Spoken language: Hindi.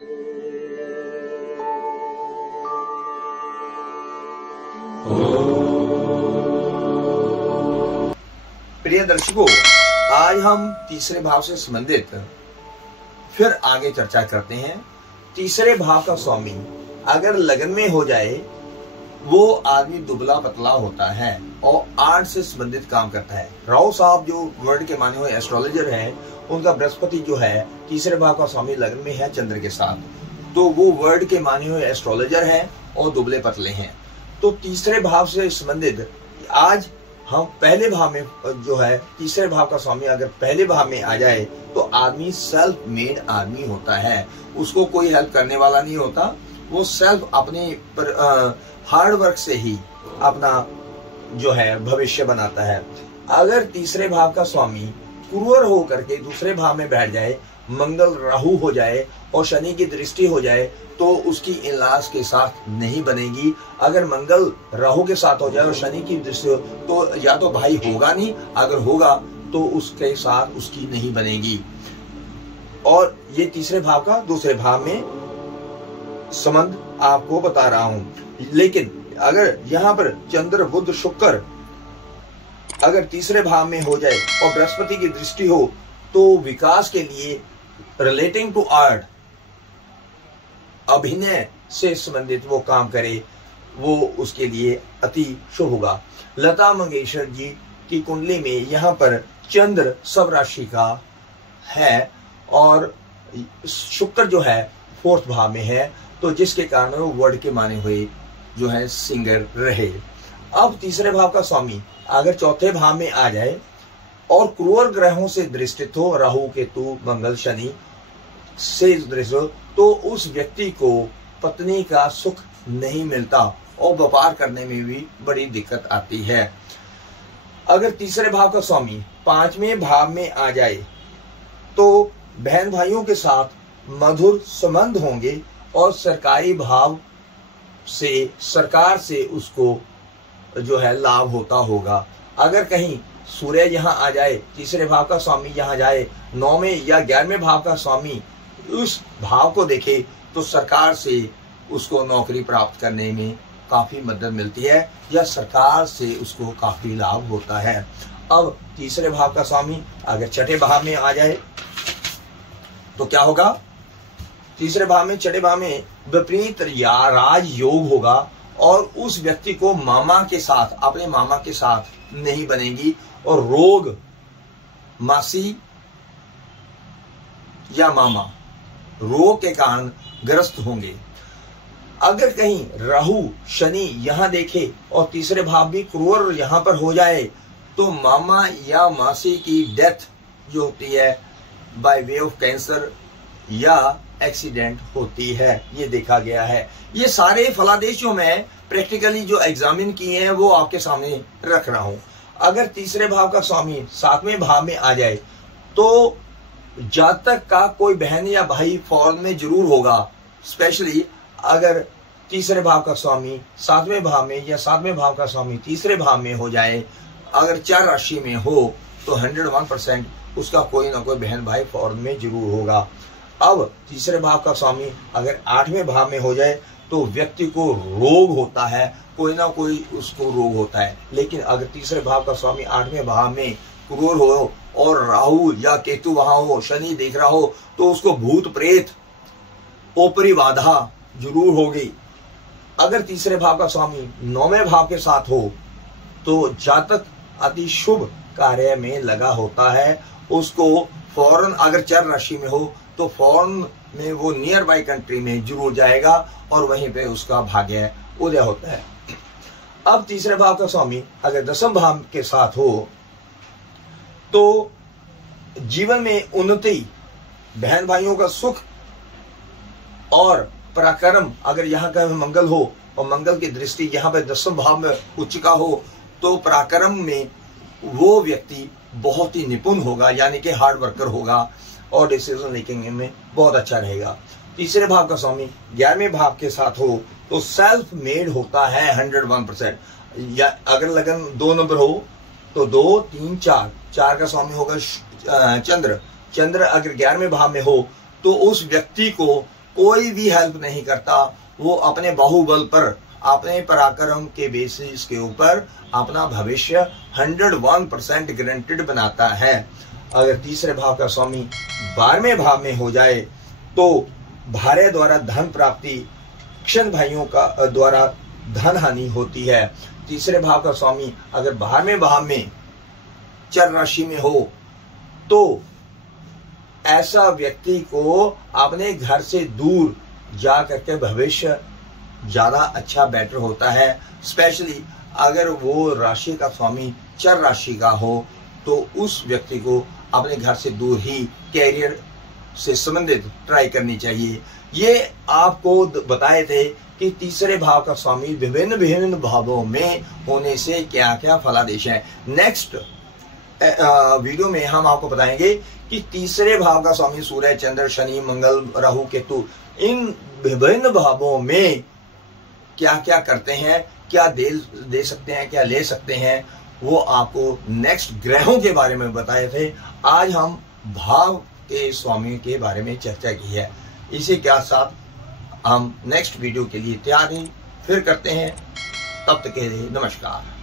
प्रिय दर्शकों, आज हम तीसरे भाव से संबंधित फिर आगे चर्चा करते हैं। तीसरे भाव का स्वामी अगर लगन में हो जाए, वो आदमी दुबला पतला होता है और आर्ट से संबंधित काम करता है। राव साहब जो वर्ल्ड के माने हुए एस्ट्रोलॉजर हैं, उनका बृहस्पति जो है तीसरे भाव का स्वामी लगन में है चंद्र के साथ, तो वो वर्ल्ड के माने हुए एस्ट्रोलॉजर हैं और दुबले पतले हैं। तो तीसरे भाव से संबंधित आज हम पहले भाव में जो है तीसरे भाव का स्वामी अगर पहले भाव में आ जाए तो आदमी सेल्फ मेड आदमी होता है। उसको कोई हेल्प करने वाला नहीं होता, वो सेल्फ अपने हार्ड वर्क से ही अपना जो है भविष्य बनाता है। अगर तीसरे भाव का स्वामी क्रूर होकर के दूसरे भाव में बैठ जाए, मंगल राहु हो जाए और शनि की दृष्टि हो जाए, तो उसकी इनलाज के साथ नहीं बनेगी। अगर मंगल राहु के साथ हो जाए और शनि की दृष्टि हो, तो या तो भाई होगा नहीं, अगर होगा तो उसके साथ उसकी नहीं बनेगी। और ये तीसरे भाव का दूसरे भाव में संबंध आपको बता रहा हूं। लेकिन अगर यहाँ पर चंद्र बुध शुक्र अगर तीसरे भाव में हो जाए और बृहस्पति की दृष्टि हो, तो विकास के लिए रिलेटिंग टू आर्ट, अभिनय से संबंधित वो काम करे, वो उसके लिए अति शुभ होगा। लता मंगेशकर जी की कुंडली में यहाँ पर चंद्र सब राशि का है और शुक्र जो है फोर्थ भाव में है, तो जिसके कारण वो वर्ल्ड के माने हुए जो है सिंगर रहे। अब तीसरे भाव का स्वामी अगर चौथे भाव में आ जाए और क्रूर ग्रहों से दृष्टित हो, राहु केतु मंगल शनि से दृष्ट हो, तो उस व्यक्ति को पत्नी का सुख नहीं मिलता और व्यापार करने में भी बड़ी दिक्कत आती है। अगर तीसरे भाव का स्वामी पांचवें भाव में आ जाए तो बहन भाइयों के साथ मधुर संबंध होंगे और सरकारी भाव से, सरकार से उसको जो है लाभ होता होगा। अगर कहीं सूर्य यहाँ आ जाए, तीसरे भाव का स्वामी यहाँ जाए, 9वें या 11वें भाव का स्वामी उस भाव को देखे, तो सरकार से उसको नौकरी प्राप्त करने में काफी मदद मिलती है या सरकार से उसको काफी लाभ होता है। अब तीसरे भाव का स्वामी अगर छठे भाव में आ जाए तो क्या होगा? तीसरे भाव में, छठे भाव में विपरीत या राज योग होगा और उस व्यक्ति को मामा के साथ, अपने मामा के साथ नहीं बनेगी और रोग, मासी या मामा रोग के कारण ग्रस्त होंगे। अगर कहीं राहु शनि यहां देखे और तीसरे भाव भी क्रूर यहां पर हो जाए, तो मामा या मासी की डेथ जो होती है बाय वे ऑफ कैंसर या एक्सीडेंट होती है, ये देखा गया है। ये सारे फलादेश जो मैं प्रैक्टिकली जो एग्जामिन किए हैं वो आपके सामने रख रहा हूं। अगर तीसरे भाव का स्वामी 7वें भाव में आ जाए तो जातक का कोई बहन या भाई फॉरेन में जरूर होगा। स्पेशली अगर तीसरे भाव का स्वामी 7वें भाव में या 7वें भाव का स्वामी तीसरे भाव में हो जाए, अगर 4 राशि में हो, तो 101% उसका कोई ना कोई बहन भाई फॉरेन में जरूर होगा। अब तीसरे भाव का स्वामी अगर 8वें भाव में हो जाए तो व्यक्ति को रोग होता है, कोई ना कोई उसको रोग होता है। लेकिन अगर तीसरे भाव का स्वामी 8वें भाव में क्रूर हो और राहु या केतु वहां हो, शनि देख रहा हो, तो उसको भूत प्रेत ओपरी बाधा जरूर होगी। अगर तीसरे भाव का स्वामी 9वें भाव के साथ हो तो जातक अति शुभ कार्य में लगा होता है। उसको फौरन, अगर 4 राशि में हो तो फौरन में वो नियर बाई कंट्री में जरूर जाएगा और वहीं पे उसका भाग्य उदय होता है। अब तीसरे भाव का स्वामी अगर 10वें भाव के साथ हो तो जीवन में उन्नति, बहन भाइयों का सुख और पराक्रम, अगर यहाँ का मंगल हो और मंगल की दृष्टि यहाँ पे 10वें भाव में उच्च का हो, तो पराक्रम में वो व्यक्ति बहुत ही निपुण होगा, यानी कि हार्ड वर्कर होगा और डिसीजन मेकिंग में बहुत अच्छा रहेगा। तीसरे भाव का स्वामी 11वें भाव के साथ हो तो सेल्फ मेड होता है 101%। या अगर लगन 2 नंबर हो तो 2, 3, 4 का स्वामी होगा चंद्र। चंद्र अगर 11वें भाव में हो तो उस व्यक्ति को कोई भी हेल्प नहीं करता, वो अपने बाहुबल पर, अपने पराक्रम के बेसिस के ऊपर अपना भविष्य 101% गारंटेड बनाता है। अगर तीसरे भाव का स्वामी 12वें भाव में हो जाए तो भार्या द्वारा धन प्राप्ति, क्षण भाइयों का द्वारा धन हानि होती है। तीसरे भाव का स्वामी अगर 12वें भाव में चर राशि में हो तो ऐसा व्यक्ति को अपने घर से दूर जा करके भविष्य ज्यादा अच्छा बेटर होता है। स्पेशली अगर वो राशि का स्वामी चर राशि का हो तो उस व्यक्ति को अपने घर से दूर ही कैरियर से संबंधित ट्राई करनी चाहिए। ये आपको बताए थे कि तीसरे भाव का स्वामी विभिन्न विभिन्न भावों में होने से क्या क्या फलादेश है। नेक्स्ट वीडियो में हम आपको बताएंगे कि तीसरे भाव का स्वामी सूर्य, चंद्र, शनि, मंगल, राहु, केतु इन विभिन्न भावों में क्या क्या करते हैं, क्या दे सकते हैं, क्या ले सकते हैं, वो आपको नेक्स्ट ग्रहों के बारे में बताए थे। आज हम भाव के स्वामी के बारे में चर्चा की है। इसी के साथ हम नेक्स्ट वीडियो के लिए तैयार हैं, फिर करते हैं। तब तक के लिए नमस्कार।